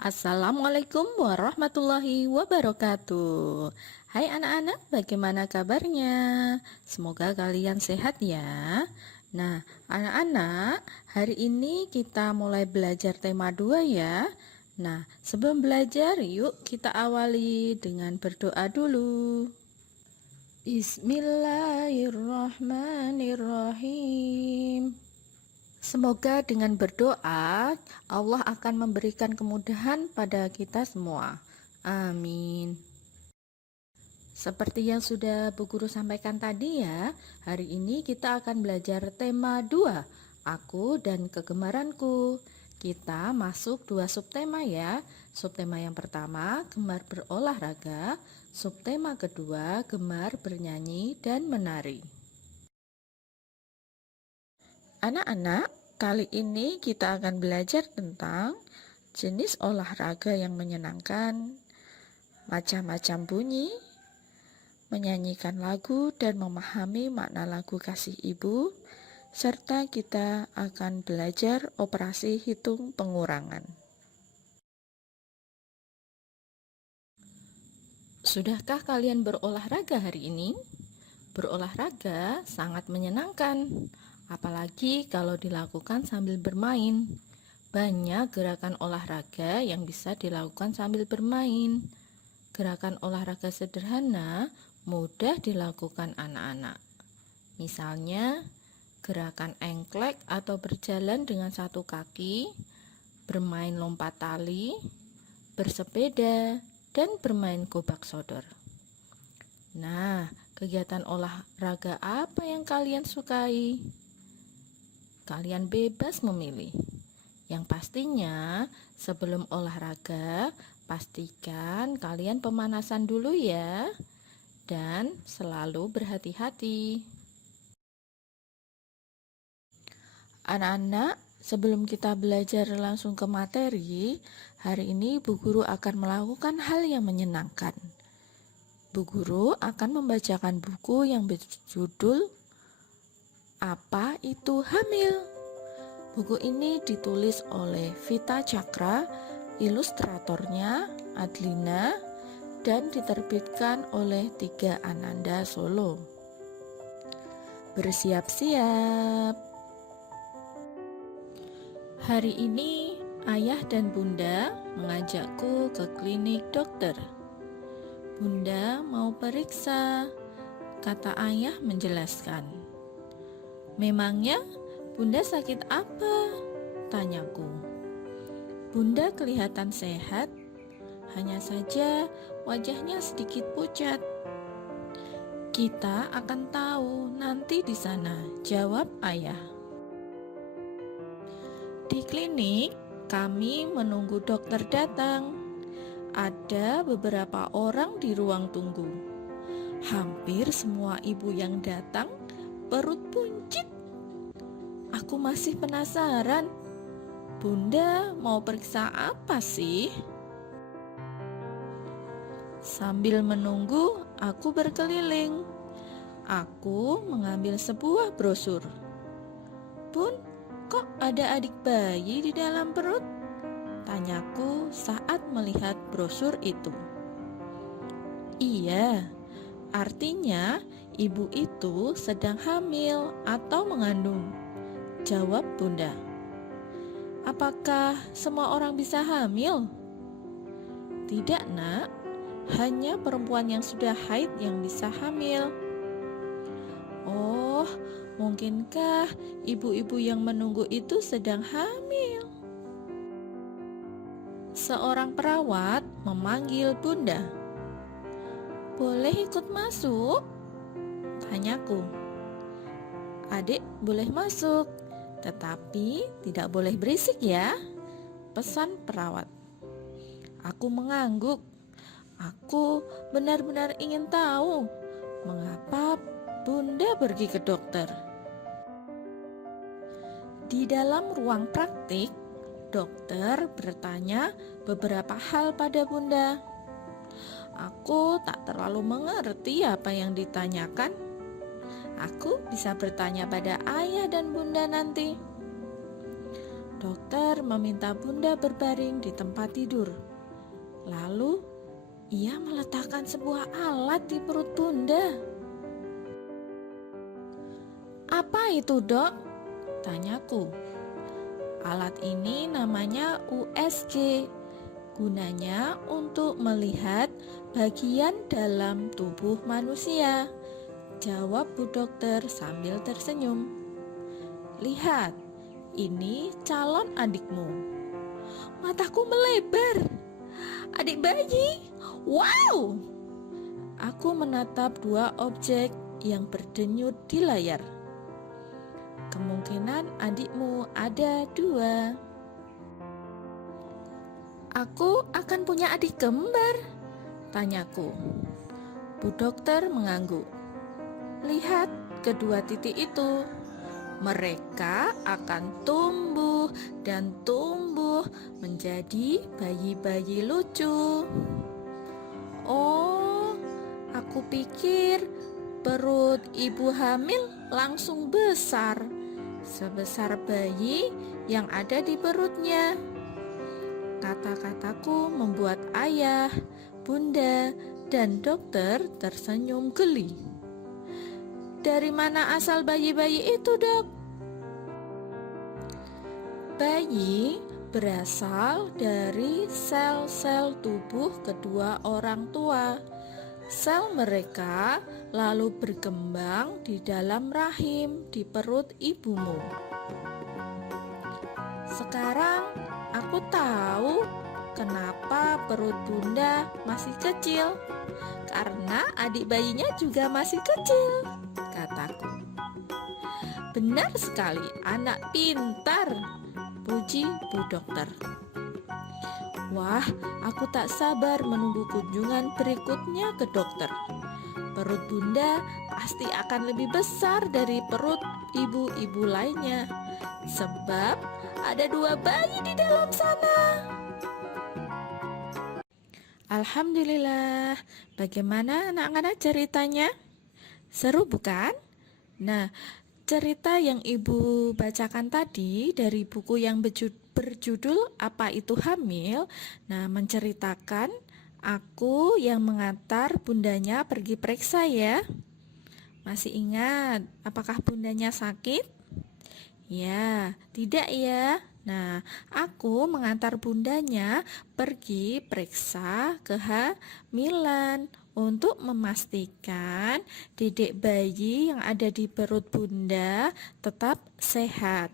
Assalamualaikum warahmatullahi wabarakatuh. Hai anak-anak, bagaimana kabarnya? Semoga kalian sehat ya. Nah, anak-anak, hari ini kita mulai belajar tema 2 ya. Nah, sebelum belajar, yuk kita awali dengan berdoa dulu. Bismillahirrahmanirrahim. Semoga dengan berdoa Allah akan memberikan kemudahan pada kita semua. Amin. Seperti yang sudah Bu Guru sampaikan tadi ya, hari ini kita akan belajar tema 2, aku dan kegemaranku. Kita masuk 2 subtema ya. Subtema yang pertama, gemar berolahraga. Subtema kedua, gemar bernyanyi dan menari. Anak-anak, kali ini kita akan belajar tentang jenis olahraga yang menyenangkan, macam-macam bunyi, menyanyikan lagu dan memahami makna lagu kasih ibu, serta kita akan belajar operasi hitung pengurangan. Sudahkah kalian berolahraga hari ini? Berolahraga sangat menyenangkan, apalagi kalau dilakukan sambil bermain. Banyak gerakan olahraga yang bisa dilakukan sambil bermain. Gerakan olahraga sederhana mudah dilakukan anak-anak. Misalnya, gerakan engklek atau berjalan dengan satu kaki, bermain lompat tali, bersepeda, dan bermain gobak sodor. Nah, kegiatan olahraga apa yang kalian sukai? Kalian bebas memilih. Yang pastinya, sebelum olahraga, pastikan kalian pemanasan dulu ya. Dan selalu berhati-hati. Anak-anak, sebelum kita belajar langsung ke materi, hari ini Bu Guru akan melakukan hal yang menyenangkan. Bu Guru akan membacakan buku yang berjudul Apa Itu Hamil? Buku ini ditulis oleh Vita Cakra, ilustratornya Adlina, dan diterbitkan oleh Tiga Ananda Solo. Bersiap-siap. Hari ini ayah dan bunda mengajakku ke klinik dokter. Bunda mau periksa, kata ayah menjelaskan. Memangnya bunda sakit apa? Tanyaku. Bunda kelihatan sehat, hanya saja wajahnya sedikit pucat. Kita akan tahu nanti di sana, jawab ayah. Di klinik, kami menunggu dokter datang. Ada beberapa orang di ruang tunggu. Hampir semua ibu yang datang perut buncit. Aku masih penasaran. Bunda mau periksa apa sih? Sambil menunggu, aku berkeliling. Aku mengambil sebuah brosur. Bun, kok ada adik bayi di dalam perut? Tanyaku saat melihat brosur itu. Iya, artinya ibu itu sedang hamil atau mengandung, jawab bunda. Apakah semua orang bisa hamil? Tidak nak, hanya perempuan yang sudah haid yang bisa hamil. Oh, mungkinkah ibu-ibu yang menunggu itu sedang hamil? Seorang perawat memanggil bunda. Boleh ikut masuk? Tanyaku. Adik boleh masuk, tetapi tidak boleh berisik ya, pesan perawat. Aku mengangguk. Aku benar-benar ingin tahu mengapa bunda pergi ke dokter. Di dalam ruang praktik, dokter bertanya beberapa hal pada bunda. Aku tak terlalu mengerti apa yang ditanyakan. Aku bisa bertanya pada ayah dan bunda nanti. Dokter meminta Bunda berbaring di tempat tidur. Lalu, ia meletakkan sebuah alat di perut Bunda. "Apa itu, Dok?" tanyaku. "Alat ini namanya USG. Gunanya untuk melihat bagian dalam tubuh manusia," jawab Bu Dokter sambil tersenyum. "Lihat, ini calon adikmu." Mataku melebar. Adik bayi. Wow! Aku menatap dua objek yang berdenyut di layar. "Kemungkinan adikmu ada dua." "Aku akan punya adik kembar?" tanyaku. Bu Dokter mengangguk. "Lihat kedua titik itu. Mereka akan tumbuh dan tumbuh menjadi bayi-bayi lucu." "Oh, aku pikir perut ibu hamil langsung besar, sebesar bayi yang ada di perutnya." Kata-kataku membuat ayah, bunda, dan dokter tersenyum geli. "Dari mana asal bayi-bayi itu, Dok?" Bayi berasal dari sel-sel tubuh kedua orang tua. Sel mereka lalu berkembang di dalam rahim di perut ibumu. Sekarang aku tahu kenapa perut Bunda masih kecil. Karena adik bayinya juga masih kecil, kataku. "Benar sekali, anak pintar," puji Bu Dokter. Wah, aku tak sabar menunggu kunjungan berikutnya ke dokter. Perut Bunda pasti akan lebih besar dari perut ibu-ibu lainnya, sebab ada dua bayi di dalam sana. Alhamdulillah, bagaimana anak-anak ceritanya? Seru bukan? Nah, cerita yang ibu bacakan tadi dari buku yang berjudul Apa Itu Hamil, nah menceritakan aku yang mengantar bundanya pergi periksa ya. Masih ingat apakah bundanya sakit? Ya, tidak ya. Nah, aku mengantar bundanya pergi periksa kehamilan untuk memastikan dedek bayi yang ada di perut bunda tetap sehat.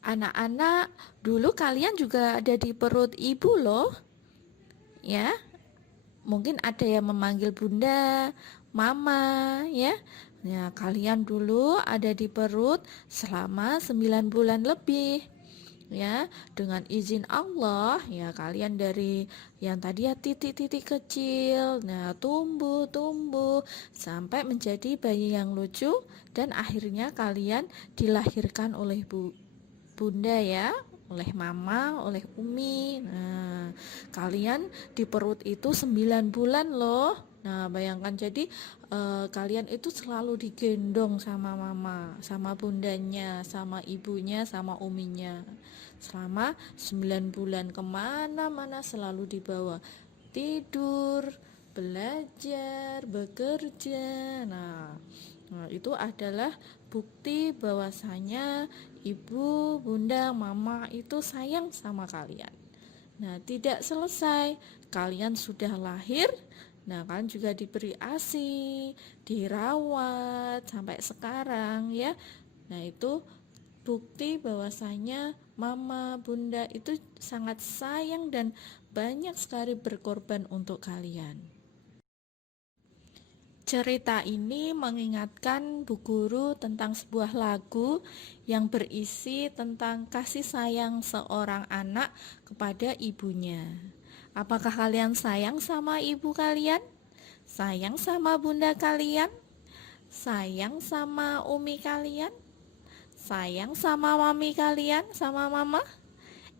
Anak-anak, dulu kalian juga ada di perut ibu loh. Ya, mungkin ada yang memanggil bunda, mama, ya. Ya, kalian dulu ada di perut selama 9 bulan lebih. Ya, dengan izin Allah, ya kalian dari yang tadi ya titik-titik kecil, nah tumbuh sampai menjadi bayi yang lucu dan akhirnya kalian dilahirkan oleh bunda ya, oleh mama, oleh umi. Nah, kalian di perut itu 9 bulan loh. Nah, bayangkan jadi kalian itu selalu digendong sama mama, sama bundanya, sama ibunya, sama uminya. Selama 9 bulan kemana-mana selalu dibawa. Tidur, belajar, bekerja. Nah, itu adalah bukti bahwasanya ibu, bunda, mama itu sayang sama kalian. Nah, tidak selesai, kalian sudah lahir. Nah, kalian juga diberi ASI, dirawat sampai sekarang ya. Nah, itu bukti bahwasanya mama, bunda itu sangat sayang dan banyak sekali berkorban untuk kalian. Cerita ini mengingatkan Bu Guru tentang sebuah lagu yang berisi tentang kasih sayang seorang anak kepada ibunya. Apakah kalian sayang sama ibu kalian? Sayang sama bunda kalian? Sayang sama umi kalian? Sayang sama mami kalian, sama mama?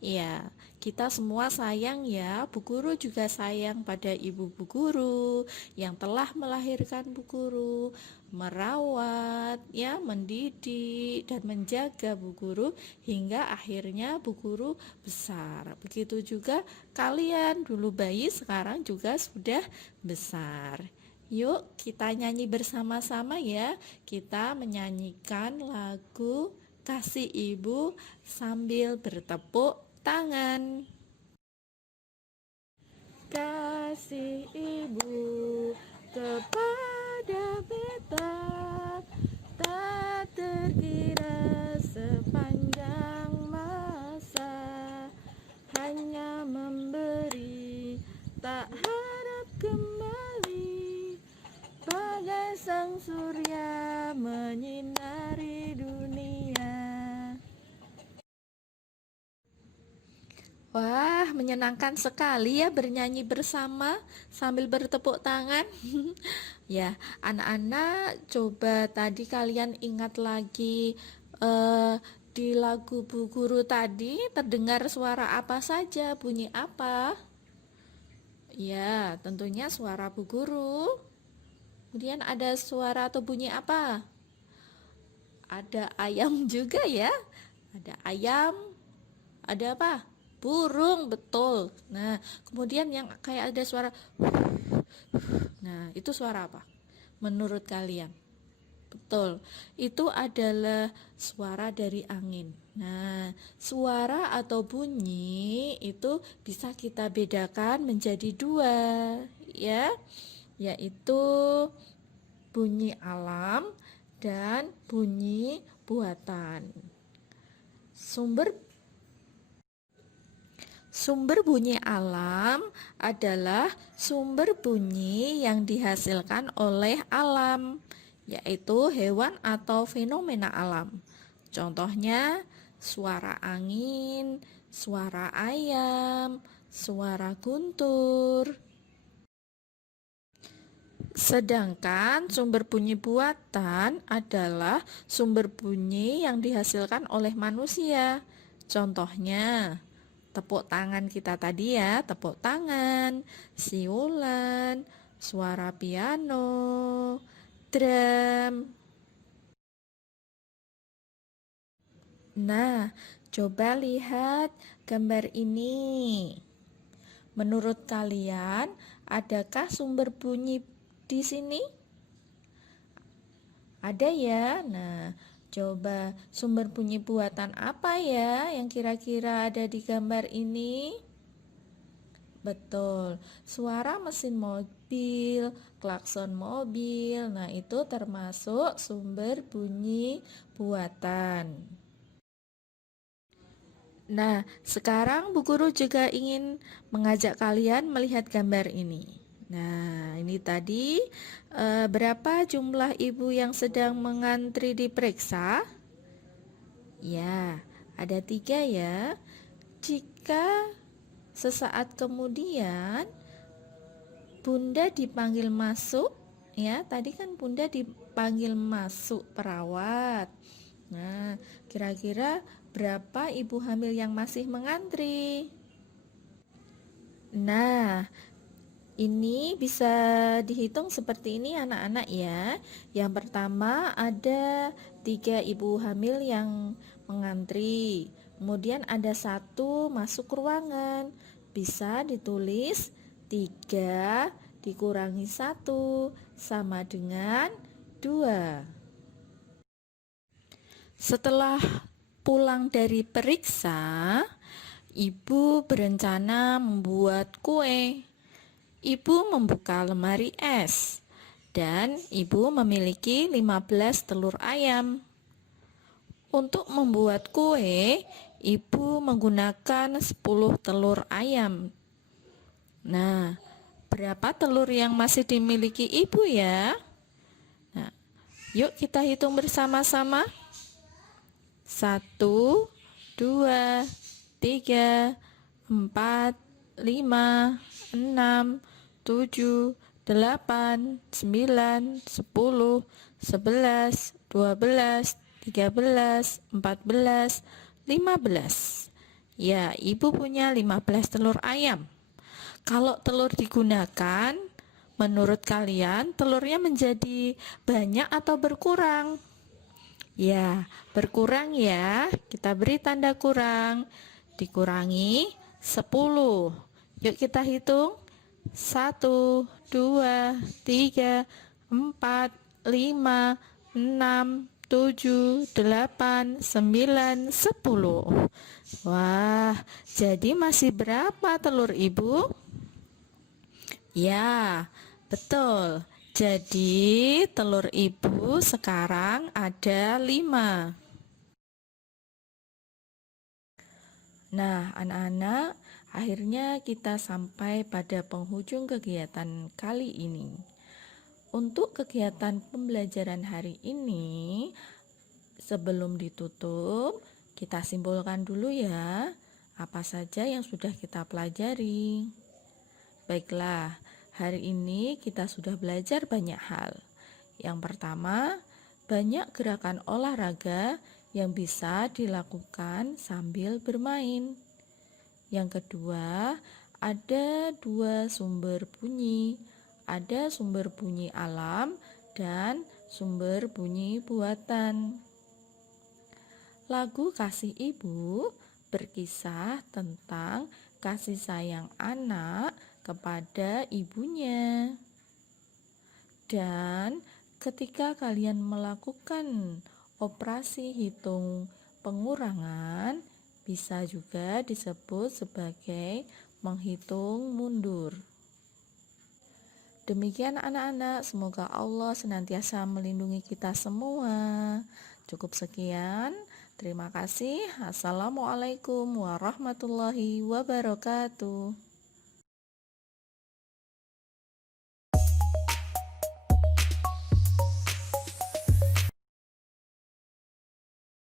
Ya, Kita semua sayang ya, Bu Guru juga sayang pada ibu Bu Guru yang telah melahirkan Bu Guru, merawat, ya, mendidik dan menjaga Bu Guru hingga akhirnya Bu Guru besar. Begitu juga kalian, dulu bayi sekarang juga sudah besar. Yuk kita nyanyi bersama-sama ya. Kita menyanyikan lagu Kasih Ibu sambil bertepuk tangan. Kasih ibu kepada beta tak terkira sepanjang masa, hanya memberi tak harap kembali, bagai sang surya menyinari dunia. Wah, menyenangkan sekali ya bernyanyi bersama sambil bertepuk tangan. Ya, anak-anak, coba tadi kalian ingat lagi di lagu Bu Guru tadi terdengar suara apa saja, bunyi apa? Ya, tentunya suara Bu Guru. Kemudian ada suara atau bunyi apa? Ada ayam juga ya. Ada ayam. Ada apa? Burung, betul. Nah, kemudian yang kayak ada suara. Nah, itu suara apa? Menurut kalian? Betul, itu adalah suara dari angin. Nah, suara atau bunyi itu bisa kita bedakan menjadi dua, ya, yaitu bunyi alam dan bunyi buatan. Sumber bunyi alam adalah sumber bunyi yang dihasilkan oleh alam, yaitu hewan atau fenomena alam. Contohnya suara angin, suara ayam, suara guntur. Sedangkan sumber bunyi buatan adalah sumber bunyi yang dihasilkan oleh manusia. Contohnya tepuk tangan kita tadi ya, tepuk tangan, siulan, suara piano, drum. Nah, coba lihat gambar ini. Menurut kalian, adakah sumber bunyi di sini? Ada ya. Nah, coba sumber bunyi buatan apa ya yang kira-kira ada di gambar ini? Betul, suara mesin mobil, klakson mobil. Nah, itu termasuk sumber bunyi buatan. Nah, sekarang Bu Guru juga ingin mengajak kalian melihat gambar ini. Nah, ini tadi berapa jumlah ibu yang sedang mengantri diperiksa? Ya, ada 3 ya. Jika sesaat kemudian Bunda dipanggil masuk, ya, tadi kan Bunda dipanggil masuk perawat. Nah, kira-kira berapa ibu hamil yang masih mengantri? Nah, ini bisa dihitung seperti ini anak-anak ya. Yang pertama ada 3 ibu hamil yang mengantri. Kemudian ada 1 masuk ruangan. Bisa ditulis 3 dikurangi 1 sama dengan 2. Setelah pulang dari periksa, ibu berencana membuat kue. Ibu membuka lemari es dan ibu memiliki 15 telur ayam. Untuk membuat kue, ibu menggunakan 10 telur ayam. Nah, berapa telur yang masih dimiliki ibu ya? Nah, yuk kita hitung bersama-sama. 1, 2, 3, 4, 5, 6, 7, 8, 9, 10, 11, 12, 13, 14, 15. Ya, ibu punya 15 telur ayam. Kalau telur digunakan, menurut kalian telurnya menjadi banyak atau berkurang? Ya, berkurang ya. Kita beri tanda kurang. Dikurangi 10. Yuk kita hitung. 1, 2, 3, 4, 5, 6, 7, 8, 9, 10. Wah, jadi masih berapa telur ibu? Ya, betul. Jadi telur ibu sekarang ada 5. Nah, anak-anak, akhirnya kita sampai pada penghujung kegiatan kali ini. Untuk kegiatan pembelajaran hari ini, sebelum ditutup, kita simpulkan dulu ya, apa saja yang sudah kita pelajari. Baiklah, hari ini kita sudah belajar banyak hal. Yang pertama, banyak gerakan olahraga yang bisa dilakukan sambil bermain. Yang kedua, ada 2 sumber bunyi. Ada sumber bunyi alam dan sumber bunyi buatan. Lagu Kasih Ibu berkisah tentang kasih sayang anak kepada ibunya. Dan ketika kalian melakukan operasi hitung pengurangan, bisa juga disebut sebagai menghitung mundur. Demikian anak-anak, semoga Allah senantiasa melindungi kita semua. Cukup sekian, terima kasih. Assalamualaikum warahmatullahi wabarakatuh.